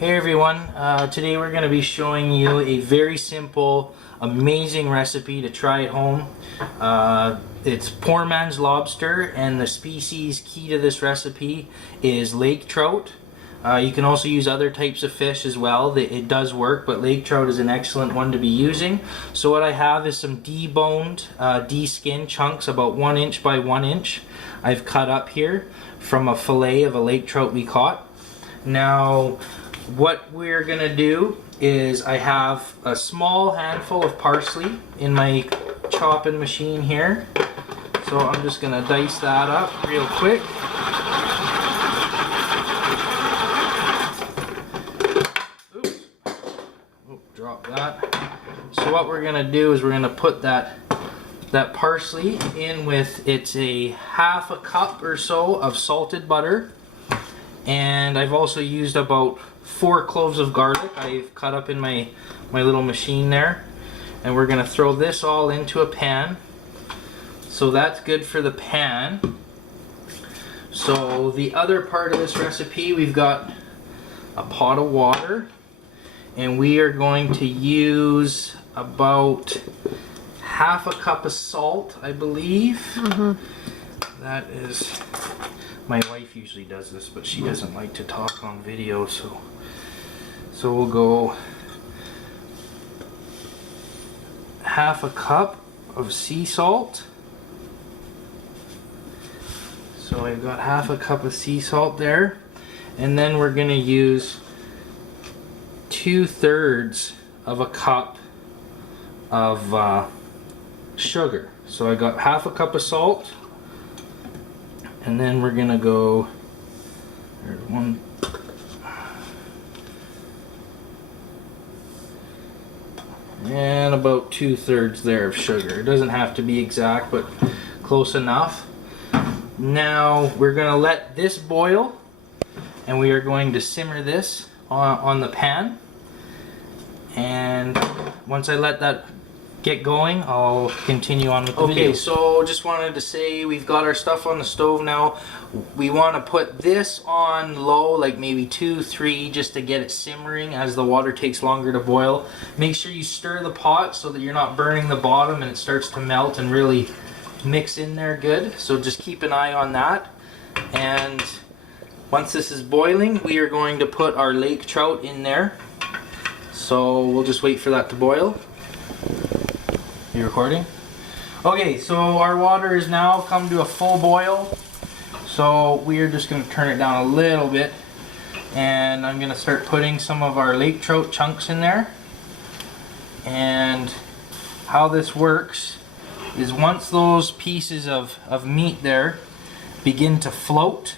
Hey everyone, today we're going to be showing you a very simple, amazing recipe to try at home. It's poor man's lobster, and the species key to this recipe is lake trout. You can also use other types of fish as well. It does work, but lake trout is an excellent one to be using. So what I have is some deboned, de-skinned chunks about 1 inch by 1 inch. I've cut up here from a fillet of a lake trout we caught. Now, what we're gonna do is I have a small handful of parsley in my chopping machine here. So I'm just gonna dice that up real quick. Oops. Oh, drop that. So what we're gonna do is we're gonna put that parsley in with, it's a half a cup or so of salted butter. And I've also used about 4 cloves of garlic I've cut up in my little machine there. And we're going to throw this all into a pan. So that's good for the pan. So the other part of this recipe, we've got a pot of water. And we are going to use about half a cup of salt, I believe. That is... My wife usually does this, but she doesn't like to talk on video, so we'll go half a cup of sea salt. So I've got half a cup of sea salt there, and then we're gonna use 2/3 of a cup of sugar. So I got half a cup of salt. And then we're gonna go, there's one, and about 2/3 there of sugar. It doesn't have to be exact, but close enough. Now we're gonna let this boil, and we are going to simmer this on the pan. And once I let that get going, I'll continue on with the video. Okay, so just wanted to say we've got our stuff on the stove now. We want to put this on low, like maybe 2-3, just to get it simmering as the water takes longer to boil. Make sure you stir the pot so that you're not burning the bottom and it starts to melt and really mix in there good. So just keep an eye on that. And once this is boiling, we are going to put our lake trout in there. So we'll just wait for that to boil. You recording? Okay, so our water is now come to a full boil. So we are just going to turn it down a little bit. And I'm going to start putting some of our lake trout chunks in there. And how this works is once those pieces of meat there begin to float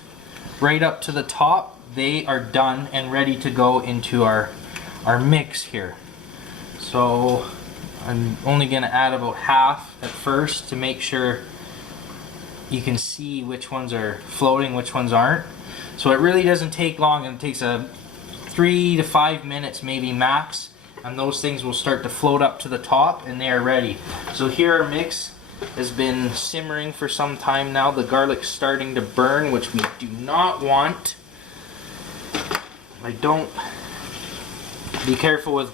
right up to the top, they are done and ready to go into our mix here. So I'm only going to add about half at first to make sure you can see which ones are floating, which ones aren't. So it really doesn't take long. It takes 3 to 5 minutes maybe max, and those things will start to float up to the top and they are ready. So here our mix has been simmering for some time now. The garlic's starting to burn, which we do not want. Be careful with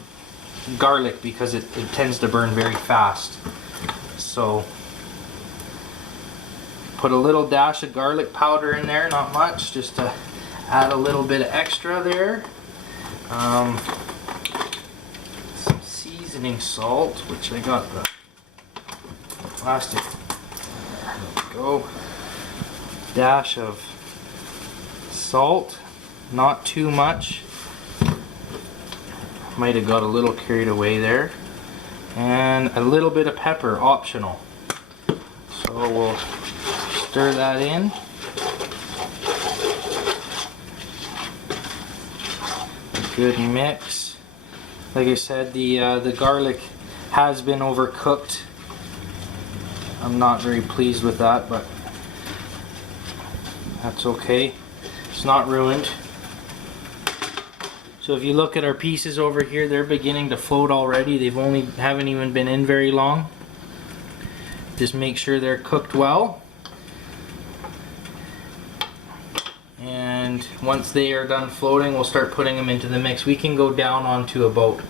garlic because it tends to burn very fast. So put a little dash of garlic powder in there, not much, just to add a little bit of extra there. Some seasoning salt, which I got the plastic. There we go. Dash of salt, not too much. Might have got a little carried away there. And a little bit of pepper, optional. So we'll stir that in. A good mix. Like I said, the garlic has been overcooked. I'm not very pleased with that, but that's okay. It's not ruined. So if you look at our pieces over here, they're beginning to float already. Haven't even been in very long. Just make sure they're cooked well. And once they are done floating, we'll start putting them into the mix. We can go down onto about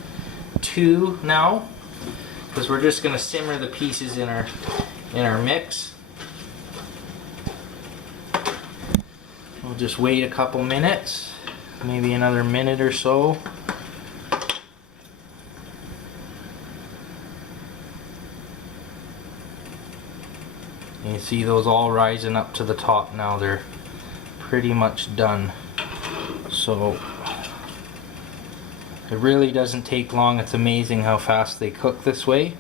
2 now, because we're just going to simmer the pieces in our mix. We'll just wait a couple minutes, maybe another minute or so. You see those all rising up to the top now. They're pretty much done. So it really doesn't take long. It's amazing how fast they cook this way,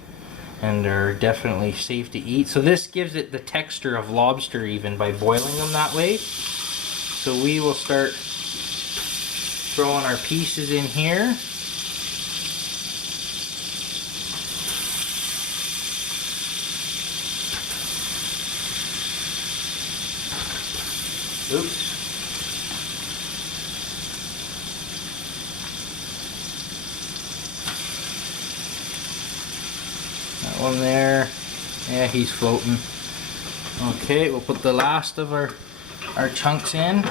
and they're definitely safe to eat. So this gives it the texture of lobster even by boiling them that way. So we will start throwing our pieces in here. Oops. That one there. Yeah, he's floating. Okay, we'll put the last of our chunks in.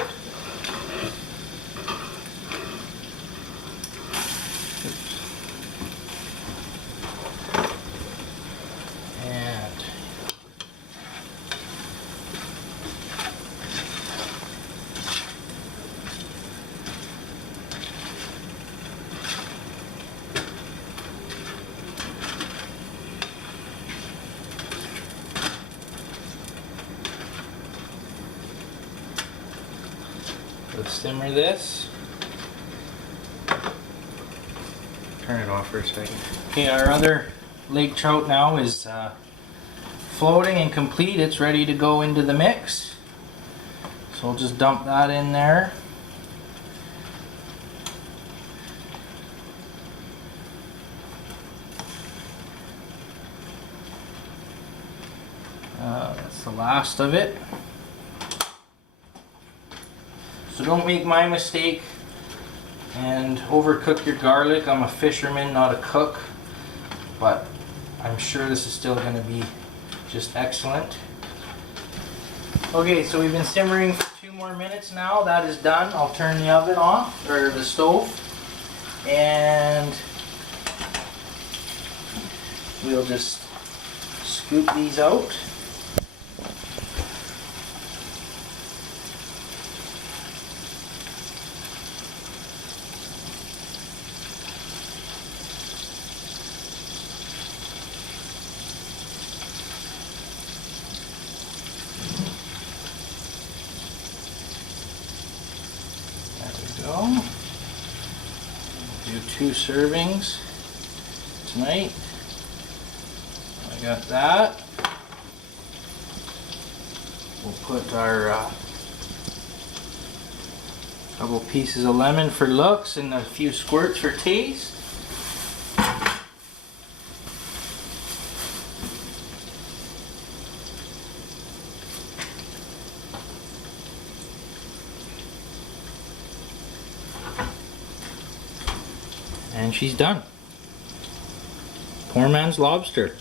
Let's simmer this. Turn it off for a second. Okay, our other lake trout now is floating and complete. It's ready to go into the mix. So we'll just dump that in there. That's the last of it. So don't make my mistake and overcook your garlic. I'm a fisherman, not a cook, but I'm sure this is still going to be just excellent. Okay, so we've been simmering for 2 more minutes now. That is done. I'll turn the oven off, or the stove, and we'll just scoop these out. Do 2 servings tonight. I got that. We'll put our couple pieces of lemon for looks and a few squirts for taste. And she's done. Poor man's lobster.